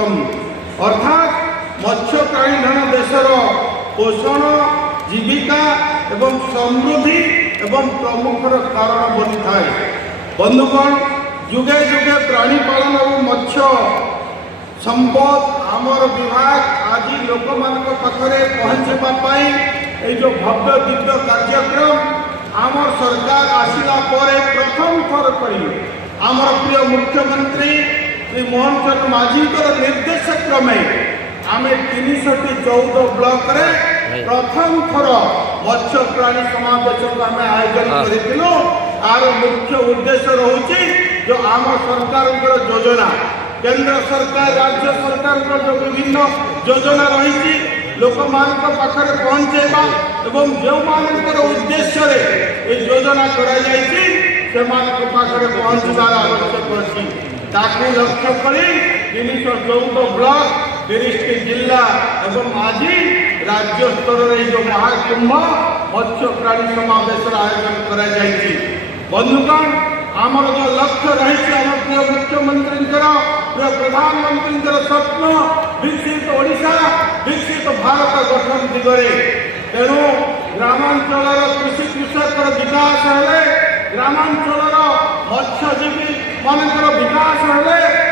वित्तम अर्थात मत्स्य प्राणीधन देशर पोषण जीविका एवं समृद्धि एवं प्रमुखर कारण बनी थाए। बंधुगण जुगे जुगे प्राणी पालन और मत्स्य संपद आमर विभाग आज लोक मान पाखे पहुँचापी ये जो भव्य दिव्य कार्यक्रम आमर सरकार आसिला पर प्रथम थर कर आमर प्रिय मुख्यमंत्री श्री मोहन चरण माझी निर्देश क्रमे आम 314 ब्लॉक रे प्रथम थर मत्स्य प्राणी समावेश को आम आयोजन करूँ। आर मुख्य उद्देश्य रोचे जो आम सरकार योजना केंद्र सरकार राज्य सरकार जो विभिन्न योजना रही लोक मान पाखे पहुँचेबा एवं जो मान उद्देश्य ये योजना कराई से पाखे पहुँचबार आवश्यक अच्छी लक्ष्य कर 314 ब्लॉक 30 जिला एवं आज राज्य स्तर में जो महाकुंभ मत्स्य प्राणी समावेश आयोजन कराई। बंधुगण आमर जो लक्ष्य रही आम प्रिय मुख्यमंत्री प्रिय प्रधानमंत्री स्वप्न विकसित ओडिशा विकसित भारत गठन दिगरे तेणु ग्रामांचल कृषि कृषक विकास हेले ग्रामांचल मत्स्यजीवी मान विकास हेले